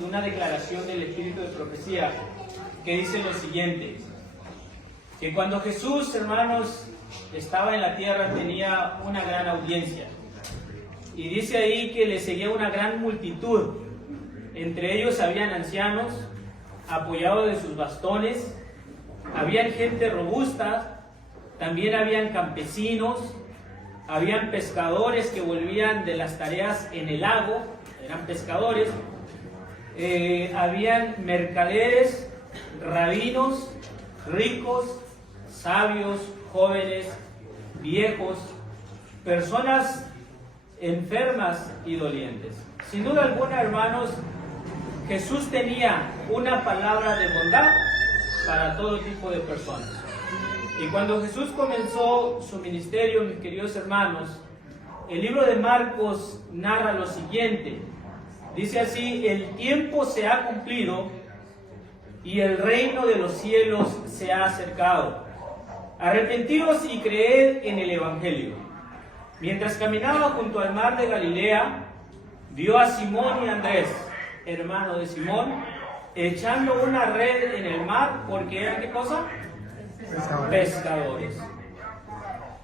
Una declaración del Espíritu de Profecía que dice lo siguiente: que cuando Jesús, hermanos, estaba en la tierra tenía una gran audiencia, y dice ahí que le seguía una gran multitud. Entre ellos habían ancianos apoyados de sus bastones, habían gente robusta, también habían campesinos, habían pescadores que volvían de las tareas en el lago, eran pescadores. Habían mercaderes, rabinos, ricos, sabios, jóvenes, viejos, personas enfermas y dolientes. Sin duda alguna, hermanos, Jesús tenía una palabra de bondad para todo tipo de personas. Y cuando Jesús comenzó su ministerio, mis queridos hermanos, el libro de Marcos narra lo siguiente. Dice así: el tiempo se ha cumplido y el reino de los cielos se ha acercado. Arrepentidos y creed en el Evangelio. Mientras caminaba junto al mar de Galilea, vio a Simón y Andrés, hermano de Simón, echando una red en el mar, porque eran, ¿qué cosa? Pescadores.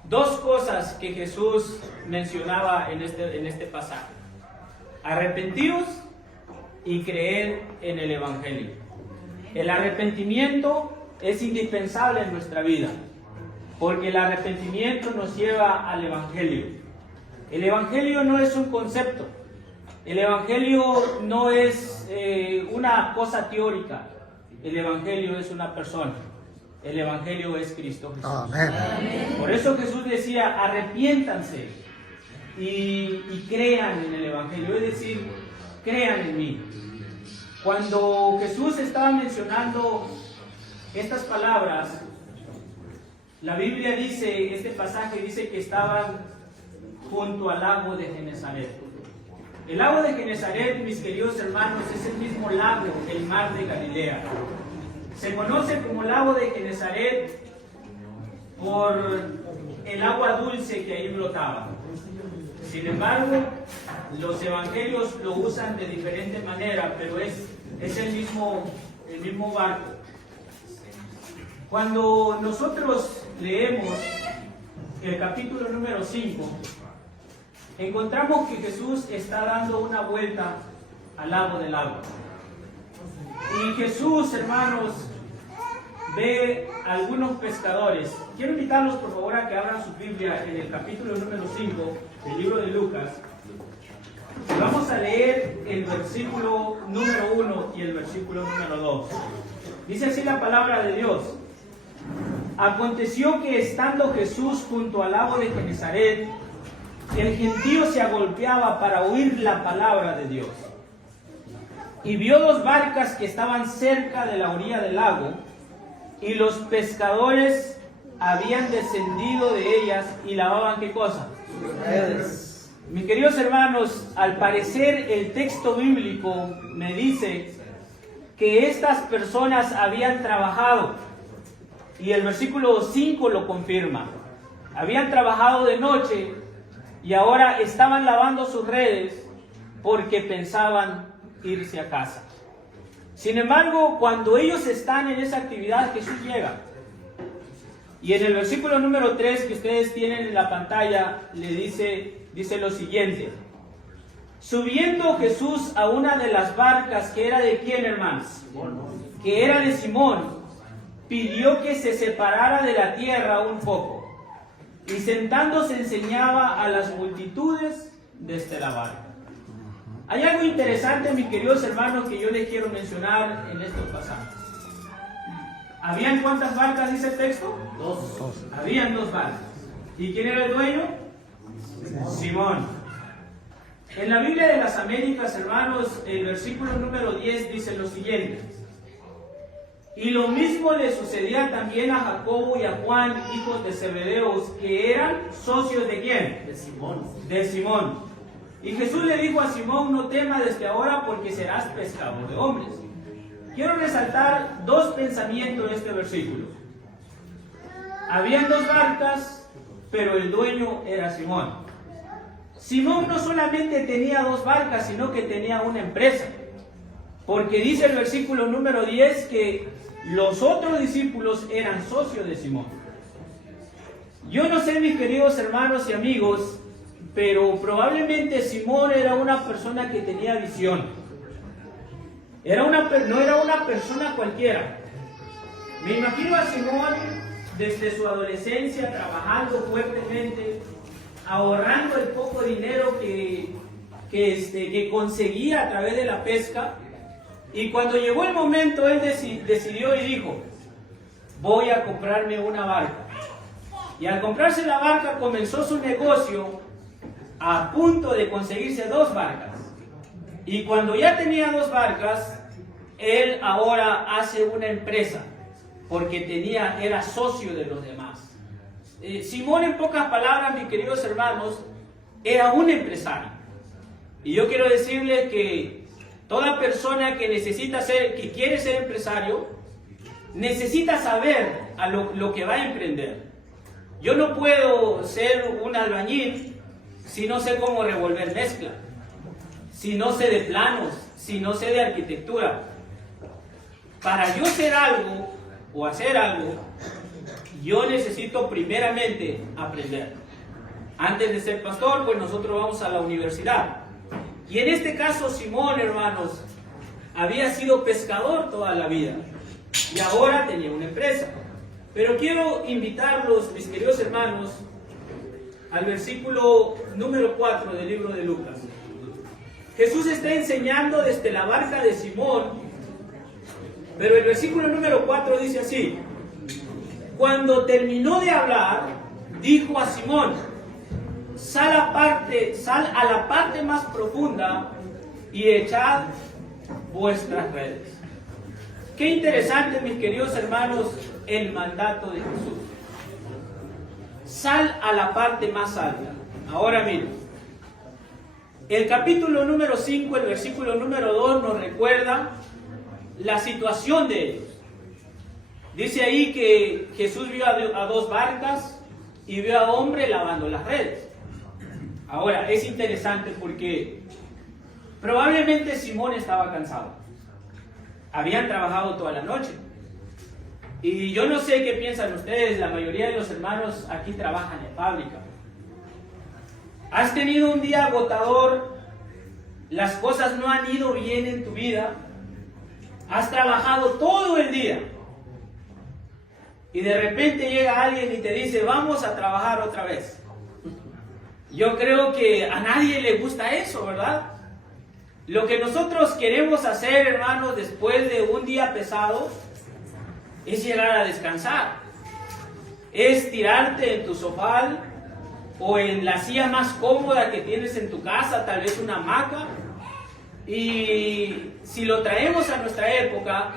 Dos cosas que Jesús mencionaba en este pasaje: arrepentidos y creer en el Evangelio. El arrepentimiento es indispensable en nuestra vida, porque el arrepentimiento nos lleva al Evangelio. El Evangelio no es un concepto, el Evangelio no es una cosa teórica, el Evangelio es una persona, el Evangelio es Cristo Jesús. Amén. Por eso Jesús decía: arrepiéntanse y crean en el Evangelio, es decir, crean en mí. Cuando Jesús estaba mencionando estas palabras, la Biblia dice, este pasaje dice que estaban junto al lago de Genesaret. El lago de Genesaret, mis queridos hermanos, es el mismo lago, el mar de Galilea. Se conoce como lago de Genesaret por el agua dulce que ahí brotaba. Sin embargo, los evangelios lo usan de diferente manera, pero es el mismo barco. Cuando nosotros leemos el capítulo número 5, encontramos que Jesús está dando una vuelta al lago del agua. Y Jesús, hermanos, ve a algunos pescadores. Quiero invitarlos, por favor, a que abran su Biblia en el capítulo número 5 del libro de Lucas. Vamos a leer el versículo número 1 y el versículo número 2. Dice así la palabra de Dios: aconteció que estando Jesús junto al lago de Genesaret, el gentío se agolpeaba para oír la palabra de Dios. Y vio dos barcas que estaban cerca de la orilla del lago, y los pescadores habían descendido de ellas y lavaban, ¿qué cosa? Sus redes. Mis queridos hermanos, al parecer el texto bíblico me dice que estas personas habían trabajado, y el versículo 5 lo confirma. Habían trabajado de noche y ahora estaban lavando sus redes porque pensaban irse a casa. Sin embargo, cuando ellos están en esa actividad, Jesús llega. Y en el versículo número 3 que ustedes tienen en la pantalla, le dice lo siguiente: subiendo Jesús a una de las barcas, que era de ¿quién, hermanos? Que era de Simón, pidió que se separara de la tierra un poco, y sentándose enseñaba a las multitudes desde la barca. Hay algo interesante, mis queridos hermanos, que yo les quiero mencionar en estos pasajes. ¿Habían cuántas barcas, dice el texto? Dos. Habían dos barcas. ¿Y quién era el dueño? Simón. En la Biblia de las Américas, hermanos, el versículo número 10 dice lo siguiente: y lo mismo le sucedía también a Jacobo y a Juan, hijos de Zebedeos, que eran socios ¿de quién? De Simón. De Simón. Y Jesús le dijo a Simón: no temas desde ahora, porque serás pescador de hombres. Quiero resaltar dos pensamientos en este versículo. Habían dos barcas, pero el dueño era Simón. Simón no solamente tenía dos barcas, sino que tenía una empresa. Porque dice el versículo número 10 que los otros discípulos eran socios de Simón. Yo no sé, mis queridos hermanos y amigos, pero probablemente Simón era una persona que tenía visión. No era una persona cualquiera. Me imagino a Simón desde su adolescencia trabajando fuertemente, ahorrando el poco dinero que conseguía a través de la pesca. Y cuando llegó el momento, él decidió y dijo: voy a comprarme una barca. Y al comprarse la barca comenzó su negocio a punto de conseguirse dos barcas. Y cuando ya tenía dos barcas, él ahora hace una empresa, porque era socio de los demás. Simón, en pocas palabras, mis queridos hermanos, era un empresario. Y yo quiero decirles que toda persona que que quiere ser empresario, necesita saber lo que va a emprender. Yo no puedo ser un albañil si no sé cómo revolver mezcla, si no sé de planos, si no sé de arquitectura. Para yo ser algo o hacer algo, yo necesito primeramente aprender. Antes de ser pastor, pues nosotros vamos a la universidad. Y en este caso, Simón, hermanos, había sido pescador toda la vida y ahora tenía una empresa. Pero quiero invitarlos, mis queridos hermanos, al versículo número 4 del libro de Lucas. Jesús está enseñando desde la barca de Simón, pero el versículo número 4 dice así: cuando terminó de hablar, dijo a Simón: sal a la parte más profunda y echad vuestras redes. Qué interesante, mis queridos hermanos, el mandato de Jesús. Sal a la parte más alta. Ahora miren, el capítulo número 5, el versículo número 2 nos recuerda la situación de ellos. Dice ahí que Jesús vio a dos barcas y vio a hombre lavando las redes. Ahora, es interesante porque probablemente Simón estaba cansado. Habían trabajado toda la noche. Y yo no sé qué piensan ustedes, la mayoría de los hermanos aquí trabajan en fábrica. Has tenido un día agotador, las cosas no han ido bien en tu vida, has trabajado todo el día. Y de repente llega alguien y te dice: vamos a trabajar otra vez. Yo creo que a nadie le gusta eso, ¿verdad? Lo que nosotros queremos hacer, hermanos, después de un día pesado, es llegar a descansar. Es tirarte en tu sofá o en la silla más cómoda que tienes en tu casa, tal vez una hamaca. Y si lo traemos a nuestra época,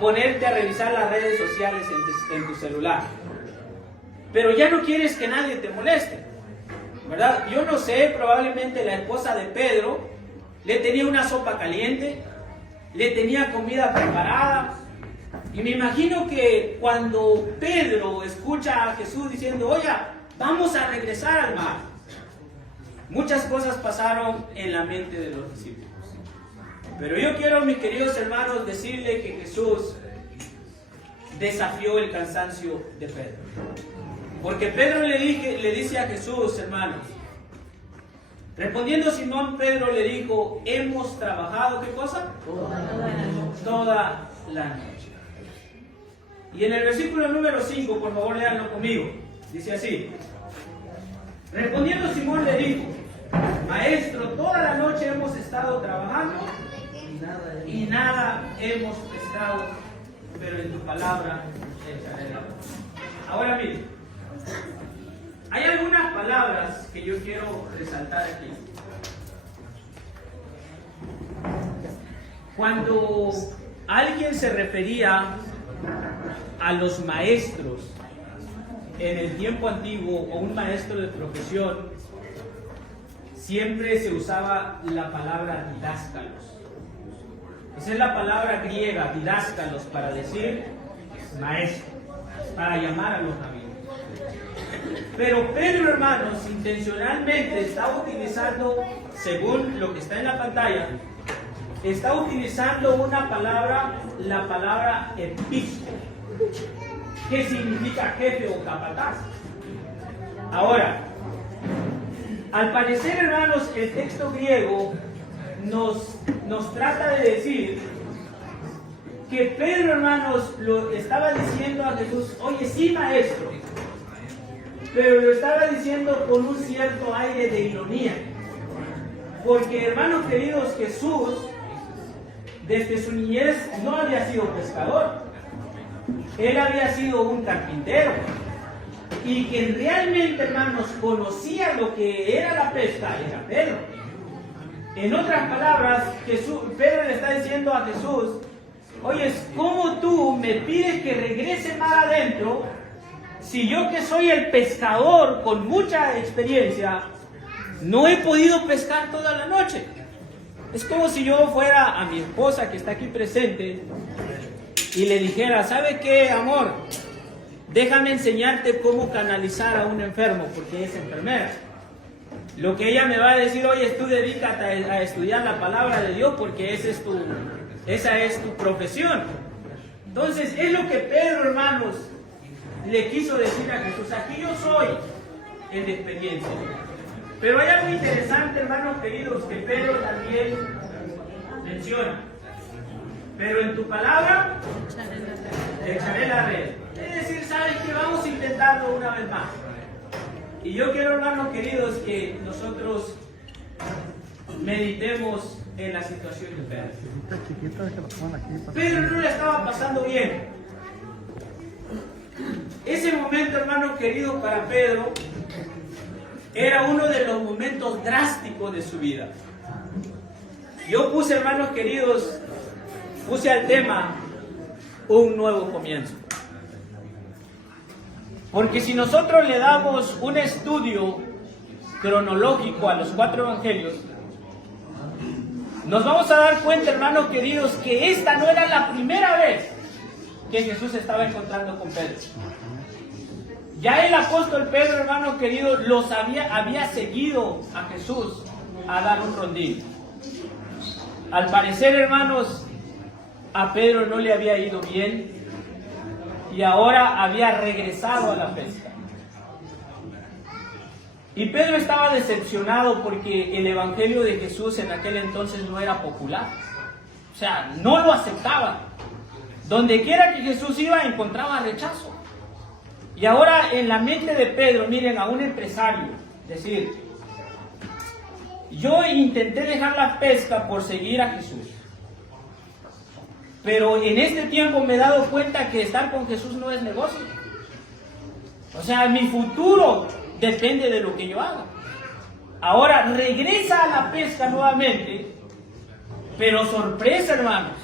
ponerte a revisar las redes sociales en tu celular. Pero ya no quieres que nadie te moleste, ¿verdad? Yo no sé, probablemente la esposa de Pedro le tenía una sopa caliente, le tenía comida preparada. Y me imagino que cuando Pedro escucha a Jesús diciendo: oye, vamos a regresar al mar, muchas cosas pasaron en la mente de los discípulos. Pero yo quiero, mis queridos hermanos, decirle que Jesús desafió el cansancio de Pedro. Porque Pedro le dice a Jesús, hermanos, respondiendo Simón, Pedro le dijo: hemos trabajado, ¿qué cosa? Toda la noche. Y en el versículo número 5, por favor, léanlo conmigo. Dice así: respondiendo Simón le dijo: maestro, toda la noche hemos estado trabajando y nada hemos pescado, pero en tu palabra echaré la red. Ahora miren, Hay algunas palabras que yo quiero resaltar aquí. Cuando alguien se refería a los maestros en el tiempo antiguo, o un maestro de profesión, siempre se usaba la palabra didáscalos. Esa es la palabra griega, didáscalos, para decir maestro, para llamar a los amigos. Pero Pedro, hermanos, intencionalmente está utilizando, según lo que está en la pantalla, está utilizando una palabra, la palabra episco, que significa jefe o capataz. Ahora, al parecer, hermanos, el texto griego nos trata de decir que Pedro, hermanos, lo estaba diciendo a Jesús, oye, sí, maestro, pero lo estaba diciendo con un cierto aire de ironía. Porque, hermanos queridos, Jesús, desde su niñez, no había sido pescador. Él había sido un carpintero. Y quien realmente, hermanos, conocía lo que era la pesca era Pedro. En otras palabras, Pedro le está diciendo a Jesús, oye, ¿cómo tú me pides que regrese mar adentro si yo, que soy el pescador con mucha experiencia, no he podido pescar toda la noche? Es como si yo fuera a mi esposa, que está aquí presente, y le dijera, ¿sabe qué, amor? Déjame enseñarte cómo canalizar a un enfermo, porque es enfermera. Lo que ella me va a decir, oye, tú dedícate a estudiar la palabra de Dios, porque esa es tu profesión. Entonces, es lo que Pedro, hermanos, le quiso decir a Jesús. Aquí yo soy el de experiencia. Pero hay algo interesante, hermanos queridos, que Pedro también menciona. Pero en tu palabra echaré la red. Es decir, ¿sabes qué? Vamos a intentarlo una vez más. Y yo quiero, hermanos queridos, que nosotros meditemos en la situación de Pedro. Pedro no le estaba pasando bien. Ese momento, hermanos queridos, para Pedro era uno de los momentos drásticos de su vida. Yo puse, hermanos queridos, al tema un nuevo comienzo. Porque si nosotros le damos un estudio cronológico a los 4 evangelios, nos vamos a dar cuenta, hermanos queridos, que esta no era la primera vez que Jesús estaba encontrando con Pedro. Ya el apóstol Pedro, hermanos queridos, había seguido a Jesús a dar un rondín. Al parecer, hermanos, a Pedro no le había ido bien y ahora había regresado a la pesca. Y Pedro estaba decepcionado porque el evangelio de Jesús en aquel entonces no era popular. O sea, no lo aceptaban. Donde quiera que Jesús iba, encontraba rechazo. Y ahora en la mente de Pedro, miren, a un empresario, decir, yo intenté dejar la pesca por seguir a Jesús. Pero en este tiempo me he dado cuenta que estar con Jesús no es negocio. O sea, mi futuro depende de lo que yo haga. Ahora regresa a la pesca nuevamente, pero sorpresa, hermanos.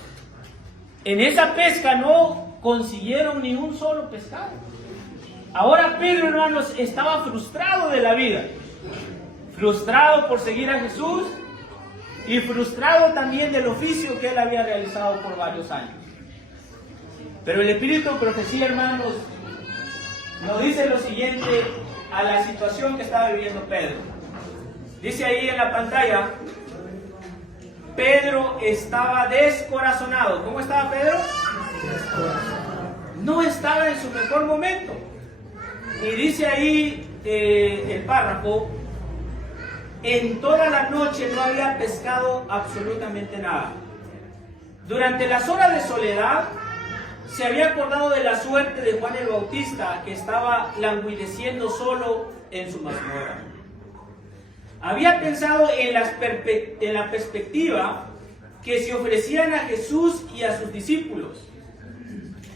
En esa pesca no consiguieron ni un solo pescado. Ahora Pedro, hermanos, estaba frustrado de la vida. Frustrado por seguir a Jesús y frustrado también del oficio que él había realizado por varios años. Pero el Espíritu de Profecía, hermanos, nos dice lo siguiente a la situación que estaba viviendo Pedro. Dice ahí en la pantalla, Pedro estaba descorazonado. ¿Cómo estaba Pedro? No estaba en su mejor momento. Y dice ahí el párrafo, en toda la noche no había pescado absolutamente nada. Durante las horas de soledad, se había acordado de la suerte de Juan el Bautista, que estaba languideciendo solo en su mazmorra. Había pensado en la perspectiva que se ofrecían a Jesús y a sus discípulos,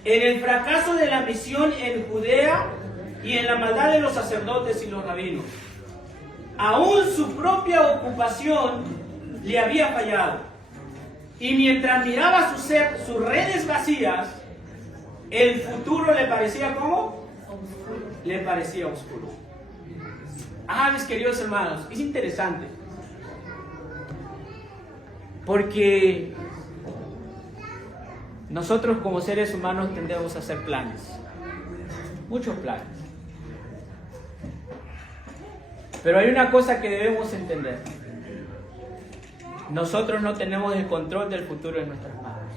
en el fracaso de la misión en Judea y en la maldad de los sacerdotes y los rabinos. Aún su propia ocupación le había fallado. Y mientras miraba sus redes vacías, el futuro le parecía ¿cómo? Le parecía oscuro. Mis queridos hermanos, es interesante. Porque nosotros como seres humanos tendemos a hacer planes. Muchos planes. Pero hay una cosa que debemos entender. Nosotros no tenemos el control del futuro en nuestras manos.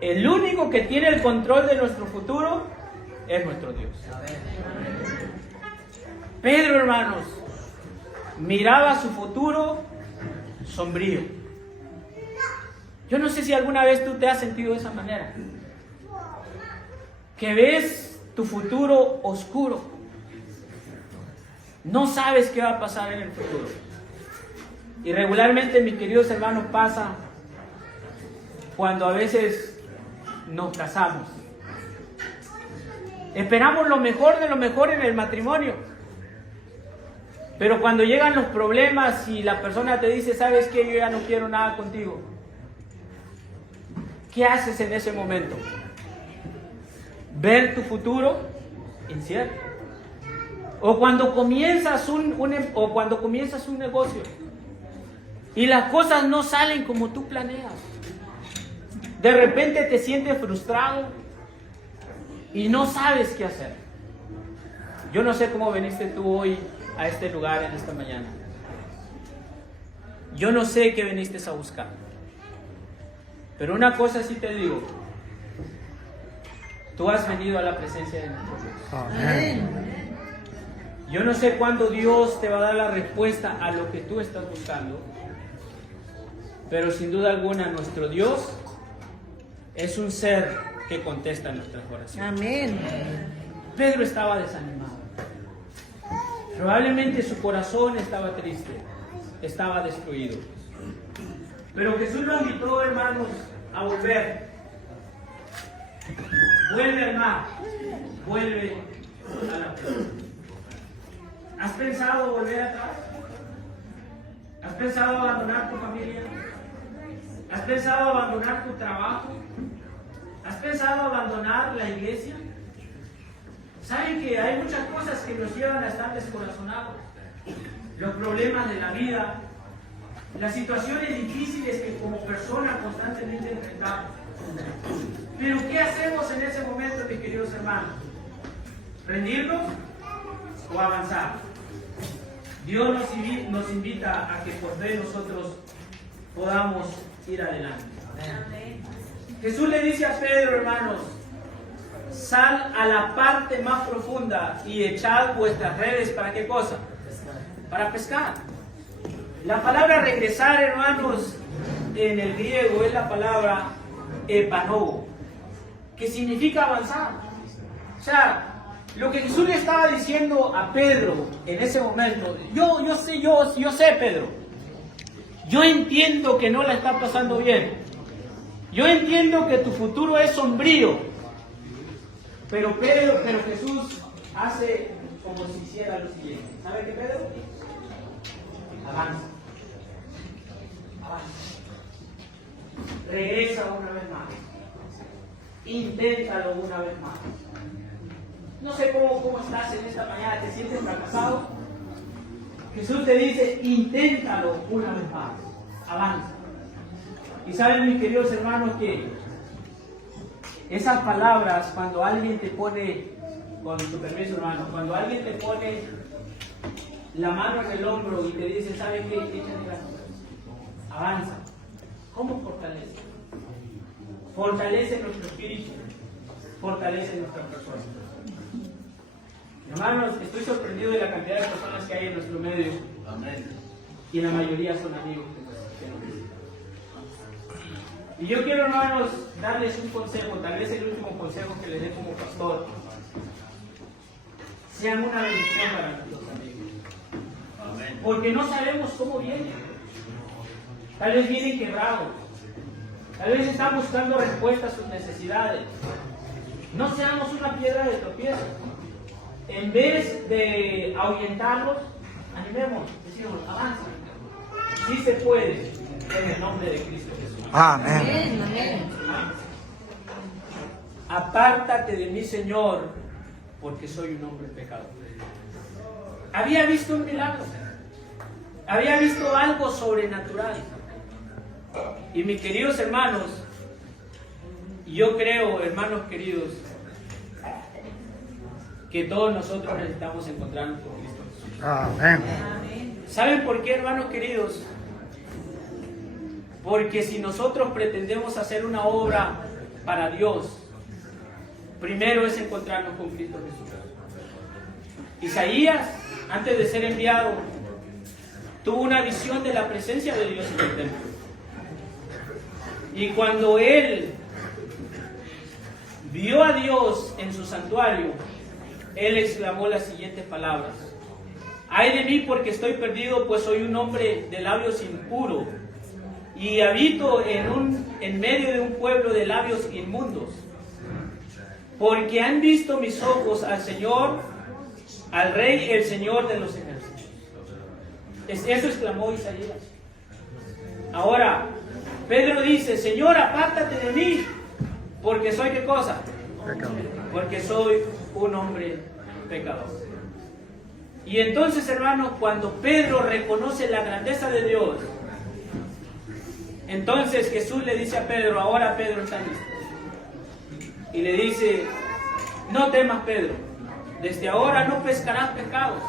El único que tiene el control de nuestro futuro es nuestro Dios. Pedro, hermanos, miraba su futuro sombrío. Yo no sé si alguna vez tú te has sentido de esa manera. Que ves tu futuro oscuro. No sabes qué va a pasar en el futuro. Y regularmente, mis queridos hermanos, pasa cuando a veces nos casamos. Esperamos lo mejor de lo mejor en el matrimonio. Pero cuando llegan los problemas y la persona te dice, ¿sabes qué? Yo ya no quiero nada contigo. ¿Qué haces en ese momento? ¿Ver tu futuro incierto? O cuando comienzas un negocio y las cosas no salen como tú planeas. De repente te sientes frustrado y no sabes qué hacer. Yo no sé cómo viniste tú hoy a este lugar en esta mañana. Yo no sé qué viniste a buscar. Pero una cosa sí te digo. Tú has venido a la presencia de nuestro Dios. Amén. Yo no sé cuándo Dios te va a dar la respuesta a lo que tú estás buscando. Pero sin duda alguna nuestro Dios es un ser que contesta nuestras oraciones. Amén. Pedro estaba desanimado. Probablemente su corazón estaba triste, estaba destruido. Pero Jesús lo invitó, hermanos, a volver. Vuelve al mar, vuelve a la tierra. ¿Has pensado volver atrás? ¿Has pensado abandonar tu familia? ¿Has pensado abandonar tu trabajo? ¿Has pensado abandonar la iglesia? Saben que hay muchas cosas que nos llevan a estar descorazonados. Los problemas de la vida, las situaciones difíciles que como persona constantemente enfrentamos. Pero ¿qué hacemos en ese momento, mis queridos hermanos? ¿Rendirnos o avanzar? Dios nos invita a que por fe nosotros podamos ir adelante. Jesús le dice a Pedro, hermanos, sal a la parte más profunda y echad vuestras redes, ¿para qué cosa? Para pescar. La palabra regresar, hermanos, en el griego es la palabra epanou, que significa avanzar. O sea, lo que Jesús le estaba diciendo a Pedro en ese momento, yo sé, Pedro, yo entiendo que no la está pasando bien. Yo entiendo que tu futuro es sombrío. Pero Jesús hace como si hiciera lo siguiente. ¿Sabe qué, Pedro? Avanza. Regresa una vez más. Inténtalo una vez más. No sé cómo estás en esta mañana. ¿Te sientes fracasado? Jesús te dice, inténtalo una vez más. Avanza. Y saben, mis queridos hermanos, que esas palabras, cuando alguien te pone, con tu permiso, hermano, cuando alguien te pone la mano en el hombro y te dice, ¿sabes qué? Échale las cosas. Avanza. ¿Cómo fortalece? Fortalece nuestro espíritu, fortalece nuestra persona. Hermanos, estoy sorprendido de la cantidad de personas que hay en nuestro medio. Amén. Y la mayoría son amigos de nosotros. Y yo quiero, hermanos, darles un consejo, tal vez el último consejo que les dé como pastor. Sean una bendición para nuestros amigos. Amén. Porque no sabemos cómo vienen. Tal vez vienen quebrados. Tal vez están buscando respuestas a sus necesidades. No seamos una piedra de tropiezo. en vez de ahuyentarlos, animemos, decimos, avanza. Sí se puede, en el nombre de Cristo Jesús. Amén. Apártate de mí, Señor, porque soy un hombre pecador. Había visto un milagro. Había visto algo sobrenatural. Y mis queridos hermanos, yo creo, hermanos queridos, que todos nosotros necesitamos encontrarnos con Cristo Jesús. Amén. ¿Saben por qué, hermanos queridos? Porque si nosotros pretendemos hacer una obra para Dios, primero es encontrarnos con Cristo Jesús. Isaías, antes de ser enviado, tuvo una visión de la presencia de Dios en el templo. Y cuando él vio a Dios en su santuario, él exclamó las siguientes palabras: ay de mí, porque estoy perdido, pues soy un hombre de labios impuros y habito en medio de un pueblo de labios inmundos, porque han visto mis ojos al Señor, al Rey, el Señor de los ejércitos. Eso exclamó Isaías. Ahora Pedro dice: Señor, apártate de mí, porque soy ¿qué cosa? Porque soy un hombre pecador. Y entonces, hermanos, cuando Pedro reconoce la grandeza de Dios, entonces Jesús le dice a Pedro: ahora Pedro está listo. Y le dice: no temas, Pedro, desde ahora no pescarás pecados,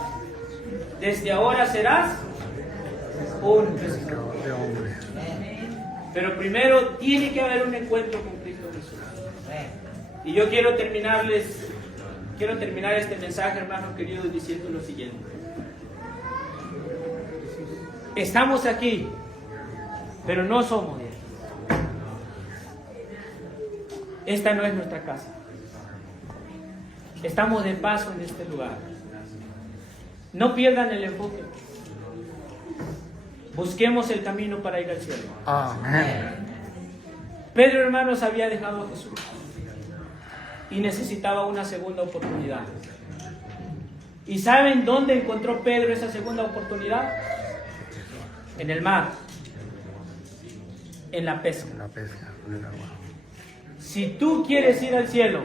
desde ahora serás un pescador. Pero primero tiene que haber un encuentro con Cristo Jesús. Y yo quiero terminar este mensaje, hermanos queridos, diciendo lo siguiente. Estamos aquí, pero no somos de Él. Esta no es nuestra casa. Estamos de paso en este lugar. No pierdan el enfoque. Busquemos el camino para ir al cielo. Amén. Pedro, hermanos, había dejado a Jesús y necesitaba una segunda oportunidad. ¿Y saben dónde encontró Pedro esa segunda oportunidad? En el mar, en la pesca. La pesca del agua. Si tú quieres ir al cielo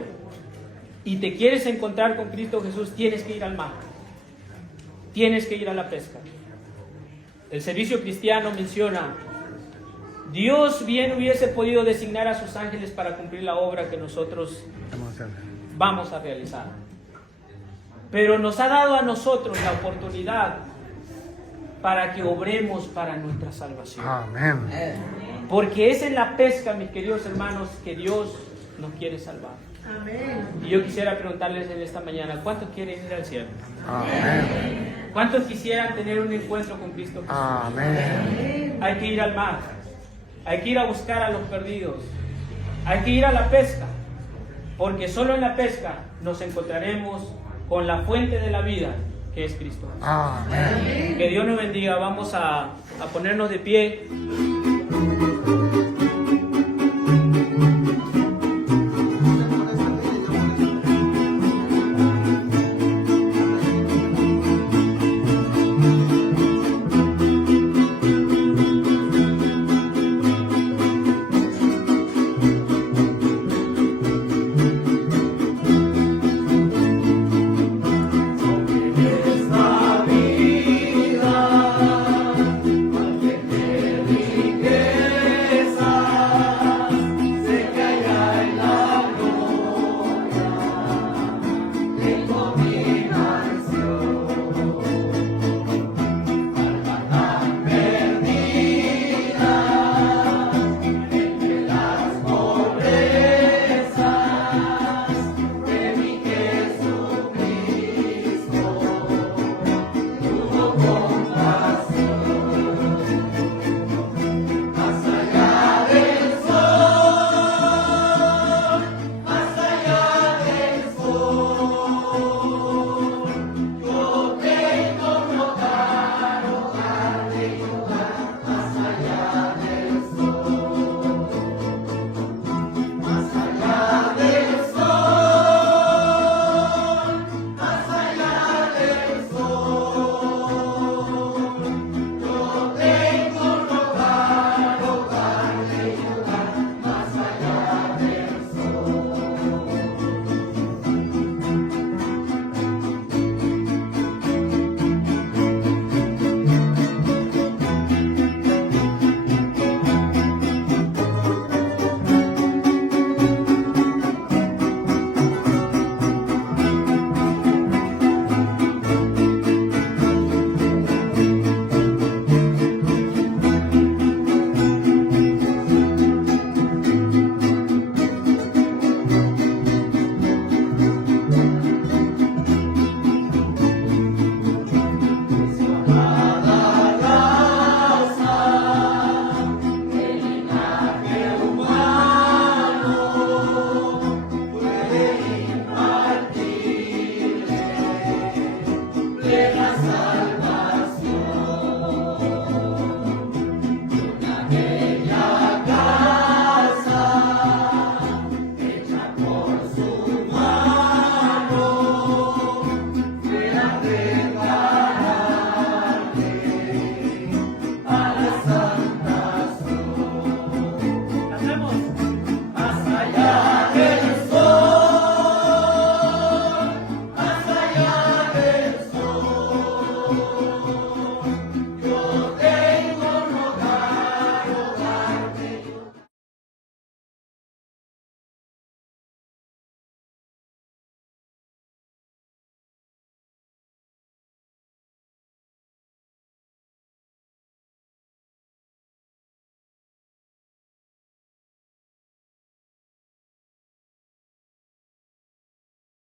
y te quieres encontrar con Cristo Jesús, tienes que ir al mar. Tienes que ir a la pesca. El servicio cristiano menciona: Dios bien hubiese podido designar a sus ángeles para cumplir la obra que nosotros vamos a realizar. Pero nos ha dado a nosotros la oportunidad para que obremos para nuestra salvación. Amén. Porque es en la pesca, mis queridos hermanos, que Dios nos quiere salvar. Amén. Y yo quisiera preguntarles en esta mañana: ¿cuántos quieren ir al cielo? Amén. ¿Cuántos quisieran tener un encuentro con Cristo Jesús? Amén. Hay que ir al mar, hay que ir a buscar a los perdidos, hay que ir a la pesca, porque solo en la pesca nos encontraremos con la fuente de la vida, que es Cristo. Amén. Que Dios nos bendiga. Vamos a ponernos de pie.